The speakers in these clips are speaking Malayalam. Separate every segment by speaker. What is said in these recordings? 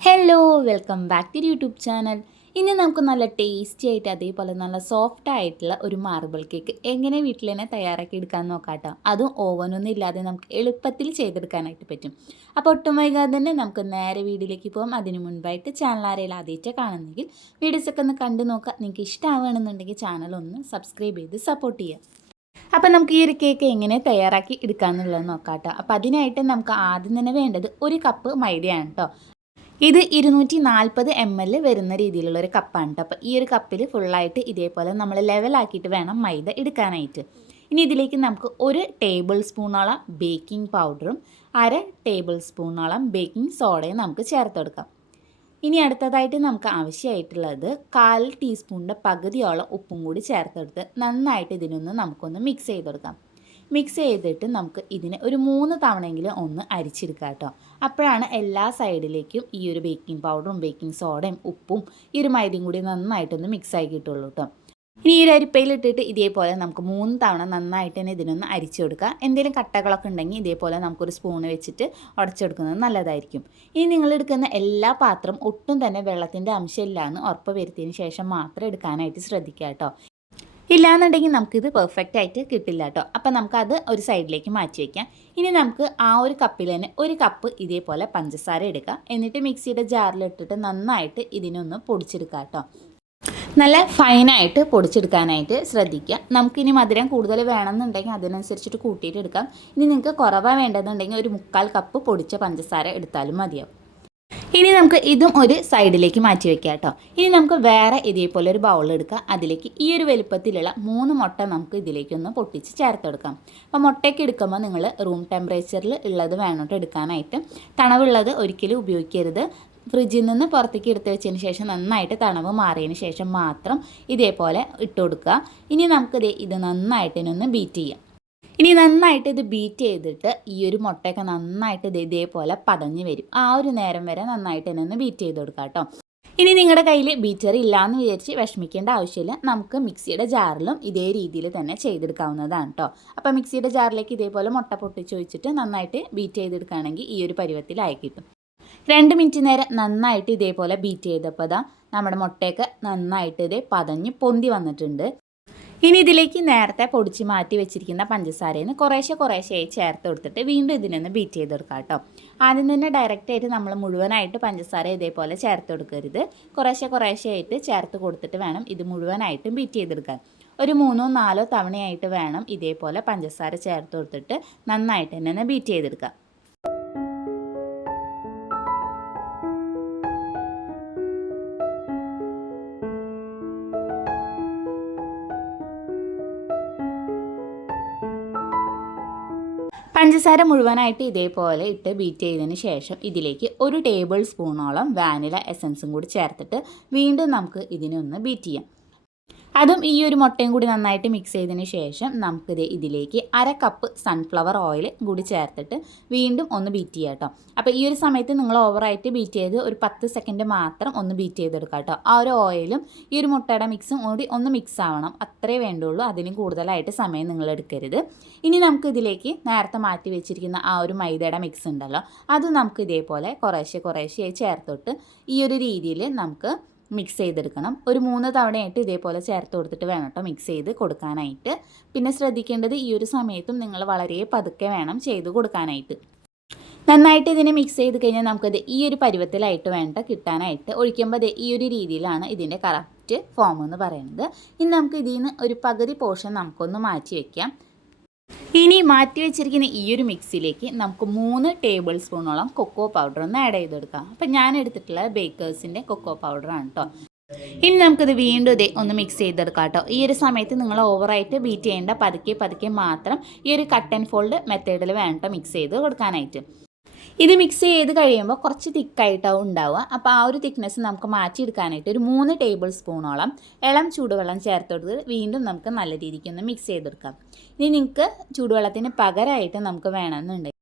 Speaker 1: Hello welcome back to YouTube channel ഇന്ന് നമുക്ക് നല്ല ടേസ്റ്റി ആയിട്ട് അതേപോലെ നല്ല സോഫ്റ്റ് ആയിട്ടുള്ള ഒരു മാർബിൾ കേക്ക് എങ്ങനെ വീട്ടിൽ തന്നെ തയ്യാറാക്കി എടുക്കാൻ നോക്കാട്ടോ. അതും ഓവനൊന്നും ഇല്ലാതെ നമുക്ക് എളുപ്പത്തിൽ ചെയ്തെടുക്കാനായിട്ട് പറ്റും. അപ്പോൾ ഒട്ടും വൈകാതെ തന്നെ നമുക്ക് നേരെ വീഡിയോയിലേക്ക് പോകാം അതിന് മുൻപായിട്ട് ചാനൽ ആരെയും ആദ്യമായിട്ട് കാണുന്നെങ്കിൽ വീഡിയോസൊക്കെ ഒന്ന് കണ്ടു നോക്കാം നിങ്ങൾക്ക് ഇഷ്ടമാവുകയാണെന്നുണ്ടെങ്കിൽ ചാനൽ ഒന്ന് സബ്സ്ക്രൈബ് ചെയ്ത് സപ്പോർട്ട് ചെയ്യാം അപ്പം നമുക്ക് ഈ ഒരു കേക്ക് എങ്ങനെ തയ്യാറാക്കി എടുക്കാമെന്നുള്ളത് നോക്കാം കേട്ടോ അപ്പം അതിനായിട്ട് നമുക്ക് ആദ്യം തന്നെ വേണ്ടത് ഒരു കപ്പ് മൈദയാണ് കേട്ടോ ഇത് ഇരുന്നൂറ്റി നാൽപ്പത് എം എൽ വരുന്ന രീതിയിലുള്ള ഒരു കപ്പാണ് കേട്ടോ അപ്പോൾ ഈ ഒരു കപ്പിൽ ഫുള്ളായിട്ട് ഇതേപോലെ നമ്മൾ ലെവലാക്കിയിട്ട് വേണം മൈദ എടുക്കാനായിട്ട്. ഇനി ഇതിലേക്ക് നമുക്ക് ഒരു ടേബിൾ സ്പൂണോളം ബേക്കിംഗ് പൗഡറും അര ടേബിൾ സ്പൂണോളം ബേക്കിംഗ് സോഡയും നമുക്ക് ചേർത്ത് കൊടുക്കാം. ഇനി അടുത്തതായിട്ട് നമുക്ക് ആവശ്യമായിട്ടുള്ളത് കാൽ ടീസ്പൂണിന്റെ പകുതിയോളം ഉപ്പും കൂടി ചേർത്തെടുത്ത് നന്നായിട്ട് ഇതിനൊന്ന് നമുക്കൊന്ന് മിക്സ് ചെയ്തെടുക്കാം മിക്സ് ചെയ്തിട്ട് നമുക്ക് ഇതിനെ ഒരു മൂന്ന് തവണയെങ്കിലും ഒന്ന് അരിച്ചെടുക്കാം കേട്ടോ. അപ്പോഴാണ് എല്ലാ സൈഡിലേക്കും ഈ ഒരു ബേക്കിംഗ് പൗഡറും ബേക്കിംഗ് സോഡയും ഉപ്പും ഈ ഒരു മൈദയും കൂടി നന്നായിട്ടൊന്ന് മിക്സ് ആയി കിട്ടുള്ളൂ കേട്ടോ. ഇനി ഈ ഒരു അരിപ്പയിലിട്ടിട്ട് ഇതേപോലെ നമുക്ക് മൂന്ന് തവണ നന്നായിട്ട് തന്നെ ഇതിനൊന്ന് അരിച്ചു കൊടുക്കുക എന്തെങ്കിലും കട്ടകളൊക്കെ ഉണ്ടെങ്കിൽ ഇതേപോലെ നമുക്കൊരു സ്പൂണ് വെച്ചിട്ട് ഉടച്ചെടുക്കുന്നത് നല്ലതായിരിക്കും. ഇനി നിങ്ങൾ എടുക്കുന്ന എല്ലാ പാത്രം ഒട്ടും തന്നെ വെള്ളത്തിന്റെ അംശമില്ല എന്ന് ഉറപ്പ് വരുത്തിയതിന് ശേഷം മാത്രം എടുക്കാനായിട്ട് ശ്രദ്ധിക്കുക കേട്ടോ. ഇല്ലാന്നുണ്ടെങ്കിൽ നമുക്കിത് പെർഫെക്റ്റ് ആയിട്ട് കിട്ടില്ല കേട്ടോ അപ്പം നമുക്കത് ഒരു സൈഡിലേക്ക് മാറ്റി വയ്ക്കാം ഇനി നമുക്ക് ആ ഒരു കപ്പിൽ തന്നെ ഒരു കപ്പ് ഇതേപോലെ പഞ്ചസാര എടുക്കാം. എന്നിട്ട് മിക്സിയുടെ ജാറിലിട്ടിട്ട് നന്നായിട്ട് ഇതിനൊന്ന് പൊടിച്ചെടുക്കാം കേട്ടോ നല്ല ഫൈനായിട്ട് പൊടിച്ചെടുക്കാനായിട്ട് ശ്രദ്ധിക്കുക. നമുക്കിനി മധുരം കൂടുതൽ വേണമെന്നുണ്ടെങ്കിൽ അതിനനുസരിച്ചിട്ട് കൂട്ടിയിട്ട് എടുക്കാം. ഇനി നിങ്ങൾക്ക് കുറവാണ് വേണ്ടതെന്നുണ്ടെങ്കിൽ ഒരു മുക്കാൽ കപ്പ് പൊടിച്ച പഞ്ചസാര എടുത്താലും മതിയാവും. ഇനി നമുക്ക് ഇതും ഒരു സൈഡിലേക്ക് മാറ്റി വെക്കാം കേട്ടോ. ഇനി നമുക്ക് വേറെ ഇതേപോലെ ഒരു ബൗൾ എടുക്കാം. അതിലേക്ക് ഈ ഒരു വലുപ്പത്തിലുള്ള മൂന്ന് മുട്ട നമുക്ക് ഇതിലേക്കൊന്ന് പൊട്ടിച്ച് ചേർത്തെടുക്കാം അപ്പോൾ മുട്ടയ്ക്ക് എടുക്കുമ്പോൾ നിങ്ങൾ റൂം ടെമ്പറേച്ചറിൽ ഉള്ളത് വേണോട്ട് എടുക്കാനായിട്ട്. തണവുള്ളത് ഒരിക്കലും ഉപയോഗിക്കരുത്. ഫ്രിഡ്ജിൽ നിന്ന് പുറത്തേക്ക് എടുത്ത് വെച്ചതിന് ശേഷം നന്നായിട്ട് തണവ് മാറിയതിന് ശേഷം മാത്രം ഇതേപോലെ ഇട്ട് കൊടുക്കുക. ഇനി നമുക്കിത് ഇത് നന്നായിട്ട് ഒന്ന് ബീറ്റ് ചെയ്യാം. ഇനി നന്നായിട്ട് ഇത് ബീറ്റ് ചെയ്തിട്ട് ഈ ഒരു മുട്ടയൊക്കെ നന്നായിട്ട് ഇത് ഇതേപോലെ പതഞ്ഞ് വരും. ആ ഒരു നേരം വരെ നന്നായിട്ട് തന്നെ ഒന്ന് ബീറ്റ് ചെയ്ത് കൊടുക്കാം കേട്ടോ. ഇനി നിങ്ങളുടെ കയ്യിൽ ബീറ്റർ ഇല്ലയെന്ന് വിചാരിച്ച് വിഷമിക്കേണ്ട ആവശ്യമില്ല. നമുക്ക് മിക്സിയുടെ ജാറിലും ഇതേ രീതിയിൽ തന്നെ ചെയ്തെടുക്കാവുന്നതാണ് കേട്ടോ. അപ്പോൾ മിക്സിയുടെ ജാറിലേക്ക് ഇതേപോലെ മുട്ട പൊട്ടിച്ച് വെച്ചിട്ട് നന്നായിട്ട് ബീറ്റ് ചെയ്തെടുക്കുകയാണെങ്കിൽ ഈ ഒരു പരുവത്തിലായി കിട്ടും. രണ്ട് മിനിറ്റ് നേരം നന്നായിട്ട് ഇതേപോലെ ബീറ്റ് ചെയ്തപ്പോൾ നമ്മുടെ മുട്ടയൊക്കെ നന്നായിട്ട് ഇതേ പതഞ്ഞ് പൊന്തി വന്നിട്ടുണ്ട്. ഇനി ഇതിലേക്ക് നേരത്തെ പൊടിച്ച് മാറ്റി വെച്ചിരിക്കുന്ന പഞ്ചസാരയിൽ നിന്ന് കുറേശ്ശെ കുറേശ്ശെയായി ചേർത്ത് കൊടുത്തിട്ട് വീണ്ടും ഇതിനൊന്ന് ബീറ്റ് ചെയ്ത് കൊടുക്കാം കേട്ടോ. ആദ്യം തന്നെ ഡയറക്റ്റായിട്ട് നമ്മൾ മുഴുവനായിട്ട് പഞ്ചസാര ഇതേപോലെ ചേർത്ത് കൊടുക്കരുത്. കുറേശ്ശെ കുറേശ്ശെയായിട്ട് ചേർത്ത് കൊടുത്തിട്ട് വേണം ഇത് മുഴുവനായിട്ടും ബീറ്റ് ചെയ്തെടുക്കാൻ. ഒരു മൂന്നോ നാലോ തവണയായിട്ട് വേണം ഇതേപോലെ പഞ്ചസാര ചേർത്ത് കൊടുത്തിട്ട് നന്നായിട്ട് തന്നെ ബീറ്റ് ചെയ്തെടുക്കുക പഞ്ചസാര മുഴുവനായിട്ട് ഇതേപോലെ ഇട്ട് ബീറ്റ് ചെയ്തതിന് ശേഷം ഇതിലേക്ക് ഒരു ടേബിൾ സ്പൂണോളം വാനില എസൻസും കൂടി ചേർത്തിട്ട് വീണ്ടും നമുക്ക് ഇതിനൊന്ന് ബീറ്റ് ചെയ്യാം. അതും ഈ ഒരു മുട്ടയും കൂടി നന്നായിട്ട് മിക്സ് ചെയ്തതിന് ശേഷം നമുക്കിത് ഇതിലേക്ക് അര കപ്പ് സൺഫ്ലവർ ഓയിൽ കൂടി ചേർത്തിട്ട് വീണ്ടും ഒന്ന് ബീറ്റ് ചെയ്യാം കേട്ടോ. അപ്പോൾ ഈ ഒരു സമയത്ത് നിങ്ങൾ ഓവറായിട്ട് ബീറ്റ് ചെയ്ത് ഒരു പത്ത് സെക്കൻഡ് മാത്രം ഒന്ന് ബീറ്റ് ചെയ്തെടുക്കാം കേട്ടോ. ആ ഒരു ഓയിലും ഈ ഒരു മുട്ടയുടെ മിക്സും കൂടി ഒന്ന് മിക്സ് ആവണം. അത്രേ വേണ്ടുള്ളൂ. അതിന് കൂടുതലായിട്ട് സമയം നിങ്ങൾ എടുക്കരുത്. ഇനി നമുക്ക് ഇതിലേക്ക് നേരത്തെ മാറ്റി വെച്ചിരിക്കുന്ന ആ ഒരു മൈദയുടെ മിക്സ് ഉണ്ടല്ലോ. അത് നമുക്ക് ഇതേപോലെ കുറേശ്ശെ കുറേശ്ശെ ചേർത്തിട്ട് ഈ ഒരു രീതിയിൽ നമുക്ക് മിക്സ് ചെയ്തെടുക്കണം. ഒരു മൂന്ന് തവണയായിട്ട് ഇതേപോലെ ചേർത്ത് കൊടുത്തിട്ട് വേണം കേട്ടോ മിക്സ് ചെയ്ത് കൊടുക്കാനായിട്ട്. പിന്നെ ശ്രദ്ധിക്കേണ്ടത് ഈ ഒരു സമയത്തും നിങ്ങൾ വളരെ പതുക്കെ വേണം ചെയ്ത് കൊടുക്കാനായിട്ട്. നന്നായിട്ട് ഇതിനെ മിക്സ് ചെയ്ത് കഴിഞ്ഞാൽ നമുക്കത് ഈ ഒരു പരുവത്തിലായിട്ട് വേണ്ട കിട്ടാനായിട്ട്. ഒഴിക്കുമ്പോൾ അത് ഈ ഒരു രീതിയിലാണ് ഇതിന്റെ കറക്റ്റ് ഫോം എന്ന് പറയുന്നത്. ഇനി നമുക്ക് ഇതിൽ നിന്ന് ഒരു പകുതി പോർഷൻ നമുക്കൊന്ന് മാറ്റി വയ്ക്കാം ഇനി മാറ്റി വെച്ചിരിക്കുന്ന ഈ ഒരു മിക്സിയിലേക്ക് നമുക്ക് മൂന്ന് ടേബിൾ സ്പൂണോളം കൊക്കോ പൗഡർ ഒന്ന് ആഡ് ചെയ്തെടുക്കാം. അപ്പം ഞാൻ എടുത്തിട്ടുള്ള ബേക്കേഴ്സിന്റെ കൊക്കോ പൗഡറാണ് കേട്ടോ ഇനി നമുക്കിത് വീണ്ടും ഇതേ ഒന്ന് മിക്സ് ചെയ്തെടുക്കാം കേട്ടോ ഈ ഒരു സമയത്ത് നിങ്ങൾ ഓവറായിട്ട് ബീറ്റ് ചെയ്യേണ്ട പതുക്കെ പതുക്കെ മാത്രം ഈ ഒരു കട്ട് ആൻഡ് ഫോൾഡ് മെത്തേഡിൽ വേണ്ട മിക്സ് ചെയ്ത് കൊടുക്കാനായിട്ട്. ഇത് മിക്സ് ചെയ്ത് കഴിയുമ്പോൾ കുറച്ച് തിക്കായിട്ടാവും ഉണ്ടാവുക. അപ്പോൾ ആ ഒരു തിക്നെസ് നമുക്ക് മാറ്റിയെടുക്കാനായിട്ട് ഒരു മൂന്ന് ടേബിൾ സ്പൂണോളം ഇളം ചൂടുവെള്ളം ചേർത്തെടുത്ത് വീണ്ടും നമുക്ക് നല്ല രീതിക്ക് ഒന്ന് മിക്സ് ചെയ്തെടുക്കാം. ഇനി നിങ്ങൾക്ക് ചൂടുവെള്ളത്തിന് പകരമായിട്ട് നമുക്ക് വേണമെന്നുണ്ടെങ്കിൽ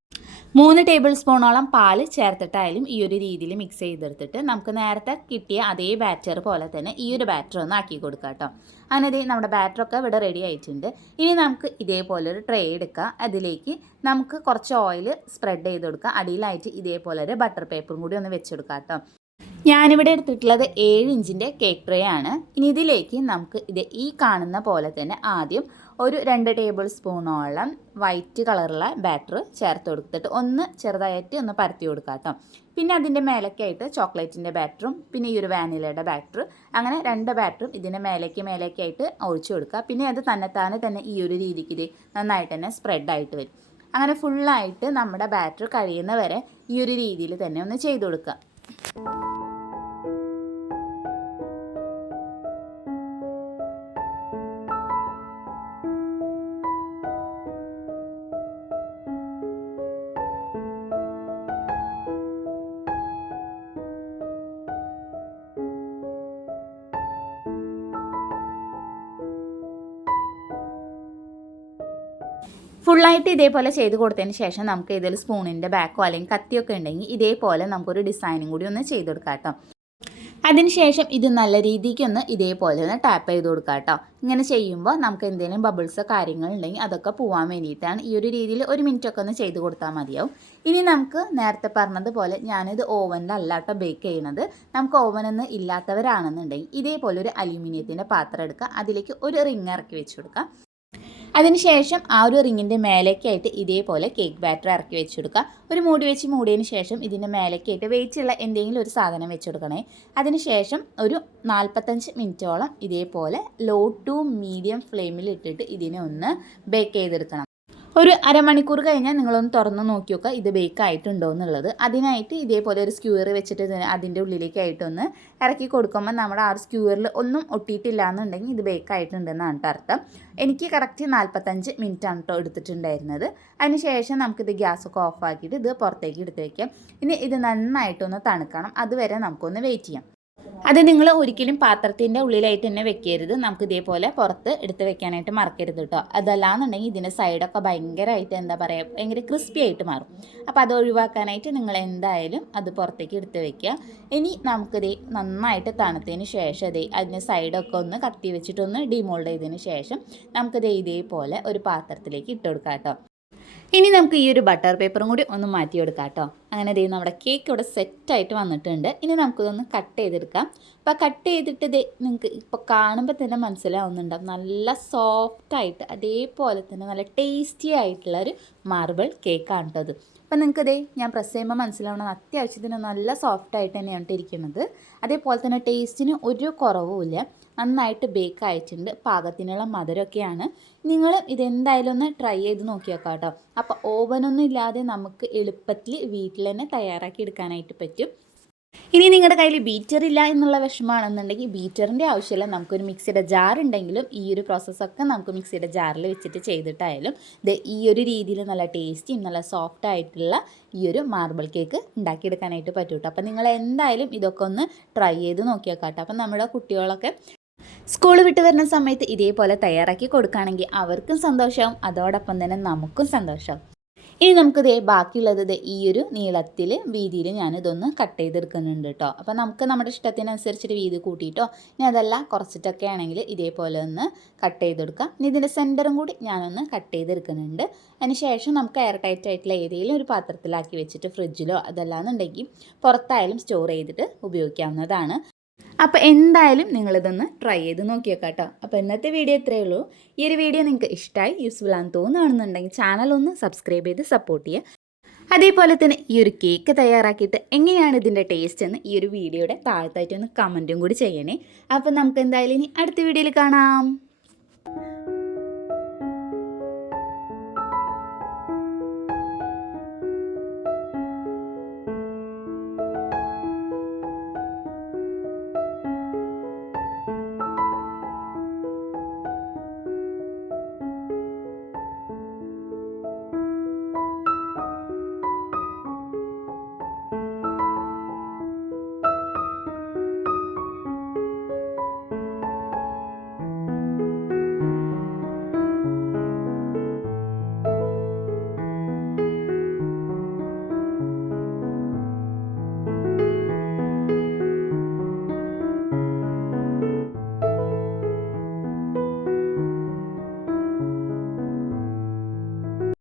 Speaker 1: മൂന്ന് ടേബിൾ സ്പൂണോളം പാൽ ചേർത്തിട്ടായാലും ഈ ഒരു രീതിയിൽ മിക്സ് ചെയ്തെടുത്തിട്ട് നമുക്ക് നേരത്തെ കിട്ടിയ അതേ ബാറ്റർ പോലെ തന്നെ ഈ ഒരു ബാറ്റർ ഒന്ന് ആക്കി കൊടുക്കാം കേട്ടോ. അങ്ങനെ നമ്മുടെ ബാറ്ററൊക്കെ ഇവിടെ റെഡി ആയിട്ടുണ്ട്. ഇനി നമുക്ക് ഇതേപോലെ ഒരു ട്രേ എടുക്കാം. അതിലേക്ക് നമുക്ക് കുറച്ച് ഓയിൽ സ്പ്രെഡ് ചെയ്ത് കൊടുക്കാം. അടിയിലായിട്ട് ഇതേപോലെ ഒരു ബട്ടർ പേപ്പറും കൂടി ഒന്ന് വെച്ചെടുക്കാം കേട്ടോ. ഞാനിവിടെ എടുത്തിട്ടുള്ളത് ഏഴ് ഇഞ്ചിന്റെ കേക്ക് ട്രേ ആണ്. ഇനി ഇതിലേക്ക് നമുക്ക് ഇത് ഈ കാണുന്ന പോലെ തന്നെ ആദ്യം ഒരു രണ്ട് ടേബിൾ സ്പൂണോളം വൈറ്റ് കളറുള്ള ബാറ്റർ ചേർത്ത് കൊടുത്തിട്ട് ഒന്ന് ചെറുതായിട്ട് ഒന്ന് പരത്തി കൊടുക്കുക കേട്ടോ. പിന്നെ അതിന്റെ മേലേക്കായിട്ട് ചോക്ലേറ്റിന്റെ ബാറ്ററും പിന്നെ ഈ ഒരു വാനിലയുടെ ബാറ്റർ അങ്ങനെ രണ്ട് ബാറ്ററും ഇതിന്റെ മേലേക്ക് മേലേക്കായിട്ട് ഒഴിച്ചു കൊടുക്കുക. പിന്നെ അത് തന്നെത്താനെ തന്നെ ഈ ഒരു രീതിക്ക് നന്നായിട്ട് തന്നെ സ്പ്രെഡായിട്ട് വരും. അങ്ങനെ ഫുള്ളായിട്ട് നമ്മുടെ ബാറ്റർ കഴിയുന്ന വരെ ഈ ഒരു രീതിയിൽ തന്നെ ഒന്ന് ചെയ്തു കൊടുക്കുക. ഫുള്ളായിട്ട് ഇതേപോലെ ചെയ്ത് കൊടുത്തതിന് ശേഷം നമുക്ക് ഇതിൽ സ്പൂണിന്റെ ബാക്കോ അല്ലെങ്കിൽ കത്തിയൊക്കെ ഉണ്ടെങ്കിൽ ഇതേപോലെ നമുക്കൊരു ഡിസൈനും കൂടി ഒന്ന് ചെയ്ത് കൊടുക്കാം കേട്ടോ. അതിനുശേഷം ഇത് നല്ല രീതിക്ക് ഒന്ന് ഇതേപോലെ ഒന്ന് ടാപ്പ് ചെയ്ത് കൊടുക്കാം കേട്ടോ. ഇങ്ങനെ ചെയ്യുമ്പോൾ നമുക്ക് എന്തെങ്കിലും ബബിൾസ് കാര്യങ്ങൾ ഉണ്ടെങ്കിൽ അതൊക്കെ പോകാൻ വേണ്ടിയിട്ടാണ് ഈ ഒരു രീതിയിൽ ഒരു മിനിറ്റ് ഒക്കെ ഒന്ന് ചെയ്ത് കൊടുത്താൽ മതിയാവും. ഇനി നമുക്ക് നേരത്തെ പറഞ്ഞതുപോലെ ഞാനിത് ഓവനിലല്ല കേട്ടോ ബേക്ക് ചെയ്യണത്. നമുക്ക് ഓവനൊന്നും ഇല്ലാത്തവരാണെന്നുണ്ടെങ്കിൽ ഇതേപോലെ ഒരു അലൂമിനിയത്തിന്റെ പാത്രം എടുക്കുക. അതിലേക്ക് ഒരു റിങ് ഇറക്കി വെച്ച് കൊടുക്കുക. അതിനുശേഷം ആ ഒരു റിങ്ങിന്റെ മേലേക്കായിട്ട് ഇതേപോലെ കേക്ക് ബാറ്റർ ഇറക്കി വെച്ച് കൊടുക്കുക. ഒരു മൂടി വെച്ച് മൂടിയതിന് ശേഷം ഇതിന്റെ മേലേക്കായിട്ട് വെയിറ്റുള്ള എന്തെങ്കിലും ഒരു സാധനം വെച്ച് കൊടുക്കണേ. അതിനുശേഷം ഒരു നാൽപ്പത്തഞ്ച് മിനിറ്റോളം ഇതേപോലെ ലോ ടു മീഡിയം ഫ്ലെയിമിൽ ഇട്ടിട്ട് ഇതിനെ ഒന്ന് ബേക്ക് ചെയ്തെടുക്കണം. ഒരു അരമണിക്കൂർ കഴിഞ്ഞാൽ നിങ്ങളൊന്ന് തുറന്ന് നോക്കി നോക്കുക ഇത് ബേക്ക് ആയിട്ടുണ്ടോ എന്നുള്ളത്. അതിനായിട്ട് ഇതേപോലെ ഒരു സ്ക്യൂർ വെച്ചിട്ട് അതിന്റെ ഉള്ളിലേക്കായിട്ടൊന്ന് ഇറക്കി കൊടുക്കുമ്പോൾ നമ്മുടെ ആ സ്ക്യൂറിൽ ഒന്നും ഒട്ടിയിട്ടില്ല എന്നുണ്ടെങ്കിൽ ഇത് ബേക്ക് ആയിട്ടുണ്ടെന്നാണ് അർത്ഥം. എനിക്ക് കറക്റ്റ് നാൽപ്പത്തഞ്ച് മിനിറ്റ് ആണ് കേട്ടോ എടുത്തിട്ടുണ്ടായിരുന്നത്. അതിനുശേഷം നമുക്കിത് ഗ്യാസൊക്കെ ഓഫാക്കിയിട്ട് ഇത് പുറത്തേക്ക് എടുത്ത് വയ്ക്കാം ഇനി ഇത് നന്നായിട്ടൊന്ന് തണുക്കണം. അതുവരെ നമുക്കൊന്ന് വെയിറ്റ് ചെയ്യാം. അത് നിങ്ങൾ ഒരിക്കലും പാത്രത്തിന്റെ ഉള്ളിലായിട്ട് തന്നെ വെക്കരുത്. നമുക്ക് ഇതേപോലെ പുറത്ത് എടുത്ത് വെക്കാനായിട്ട് മറക്കരുത് കേട്ടോ അതല്ലാന്നുണ്ടെങ്കിൽ ഇതിന്റെ സൈഡൊക്കെ ഭയങ്കരമായിട്ട് എന്താ പറയുക ഭയങ്കര ക്രിസ്പി ആയിട്ട് മാറും. അപ്പോൾ അത് ഒഴിവാക്കാനായിട്ട് നിങ്ങൾ എന്തായാലും അത് പുറത്തേക്ക് എടുത്ത് വെക്കുക. ഇനി നമുക്കിത് നന്നായിട്ട് തണുത്തതിന് ശേഷം ഇതേ അതിന്റെ സൈഡൊക്കെ ഒന്ന് കത്തി വെച്ചിട്ടൊന്ന് ഡിമോൾഡ് ചെയ്തതിന് ശേഷം നമുക്കിത് ഇതേപോലെ ഒരു പാത്രത്തിലേക്ക് ഇട്ട് കൊടുക്കാം കേട്ടോ ഇനി നമുക്ക് ഈ ഒരു ബട്ടർ പേപ്പറും കൂടി ഒന്ന് മാറ്റി കൊടുക്കാം കേട്ടോ. അങ്ങനെ ദേ നമ്മുടെ കേക്ക് ഇവിടെ സെറ്റായിട്ട് വന്നിട്ടുണ്ട്. ഇനി നമുക്കിതൊന്ന് കട്ട് ചെയ്തെടുക്കാം. അപ്പോൾ കട്ട് ചെയ്തിട്ട് ദേ നിങ്ങൾക്ക് ഇപ്പോൾ കാണുമ്പോൾ തന്നെ മനസ്സിലാവുന്നുണ്ടാവും. നല്ല സോഫ്റ്റായിട്ട് അതേപോലെ തന്നെ നല്ല ടേസ്റ്റി ആയിട്ടുള്ള ഒരു മാർബിൾ കേക്കാണ് കേട്ടോ അപ്പം നിങ്ങൾക്ക് ഇതേ ഞാൻ പ്രസ് ചെയ്യുമ്പോൾ മനസ്സിലാവണം അത്യാവശ്യത്തിന് നല്ല സോഫ്റ്റ് ആയിട്ട് തന്നെയാണ് ഇരിക്കുന്നത്. അതേപോലെ തന്നെ ടേസ്റ്റിന് ഒരു കുറവുമില്ല നന്നായിട്ട് ബേക്ക് ആയിട്ടുണ്ട്. പാകത്തിനുള്ള മധുരമൊക്കെയാണ്. നിങ്ങൾ ഇതെന്തായാലും ഒന്ന് ട്രൈ ചെയ്ത് നോക്കി നോക്കാം കേട്ടോ. അപ്പോൾ ഓവനൊന്നും ഇല്ലാതെ നമുക്ക് എളുപ്പത്തിൽ വീട്ടിൽ തന്നെ തയ്യാറാക്കി എടുക്കാനായിട്ട് പറ്റും. ഇനി നിങ്ങളുടെ കയ്യിൽ ബീറ്റർ ഇല്ല എന്നുള്ള വിഷമമാണെന്നുണ്ടെങ്കിൽ ബീറ്ററിന്റെ ആവശ്യമില്ല. നമുക്കൊരു മിക്സിയുടെ ജാർ ഉണ്ടെങ്കിലും ഈ ഒരു പ്രോസസ്സൊക്കെ നമുക്ക് മിക്സിയുടെ ജാറിൽ വെച്ചിട്ട് ചെയ്തിട്ടായാലും ഇത് ഈ ഒരു രീതിയിൽ നല്ല ടേസ്റ്റിയും നല്ല സോഫ്റ്റ് ആയിട്ടുള്ള ഈ ഒരു മാർബിൾ കേക്ക് ഉണ്ടാക്കിയെടുക്കാനായിട്ട് പറ്റും കേട്ടോ അപ്പോൾ നിങ്ങൾ എന്തായാലും ഇതൊക്കെ ഒന്ന് ട്രൈ ചെയ്ത് നോക്കിയേക്കാട്ടോ അപ്പം നമ്മുടെ കുട്ടികളൊക്കെ സ്കൂൾ വിട്ട് വരുന്ന സമയത്ത് ഇതേപോലെ തയ്യാറാക്കി കൊടുക്കുകയാണെങ്കിൽ അവർക്കും സന്തോഷമാവും അതോടൊപ്പം തന്നെ നമുക്കും സന്തോഷമാവും ഇനി നമുക്ക് നമുക്കിത് ബാക്കിയുള്ളത് ഇത് ഈ ഒരു നീളത്തിൽ വീതിയിൽ ഞാനിതൊന്ന് കട്ട് ചെയ്തെടുക്കുന്നുണ്ട് കേട്ടോ അപ്പോൾ നമുക്ക് നമ്മുടെ ഇഷ്ടത്തിനനുസരിച്ചിട്ട് വീതി കൂട്ടിയിട്ടോ? ഇനി അതല്ല കുറച്ചിട്ടൊക്കെ ആണെങ്കിൽ ഇതേപോലെ ഒന്ന് കട്ട് ചെയ്തെടുക്കാം. ഇനി ഇതിന്റെ സെന്ററും കൂടി ഞാനൊന്ന് കട്ട് ചെയ്തെടുക്കുന്നുണ്ട്. അതിന് ശേഷം നമുക്ക് എയർ ടൈറ്റ് ആയിട്ടുള്ള ഏതെങ്കിലും ഒരു പാത്രത്തിലാക്കി വെച്ചിട്ട് ഫ്രിഡ്ജിലോ അതല്ലാന്നുണ്ടെങ്കിൽ പുറത്തായാലും സ്റ്റോർ ചെയ്തിട്ട് ഉപയോഗിക്കാവുന്നതാണ്. അപ്പോൾ എന്തായാലും നിങ്ങളിതൊന്ന് ട്രൈ ചെയ്ത് നോക്കിയേക്കാം കേട്ടോ അപ്പോൾ ഇന്നത്തെ വീഡിയോ ഇത്രയേ ഉള്ളൂ. ഈ ഒരു വീഡിയോ നിങ്ങൾക്ക് ഇഷ്ടമായി യൂസ്ഫുൾ ആണെന്ന് തോന്നുകയാണെന്നുണ്ടെങ്കിൽ ചാനൽ ഒന്ന് സബ്സ്ക്രൈബ് ചെയ്ത് സപ്പോർട്ട് ചെയ്യുക. അതേപോലെ തന്നെ ഈ ഒരു കേക്ക് തയ്യാറാക്കിയിട്ട് എങ്ങനെയാണ് ഇതിന്റെ ടേസ്റ്റ് എന്ന് ഈ ഒരു വീഡിയോയുടെ താഴത്തായിട്ട് ഒന്ന് കമന്റും കൂടി ചെയ്യണേ. അപ്പോൾ നമുക്ക് എന്തായാലും ഇനി അടുത്ത വീഡിയോയിൽ കാണാം.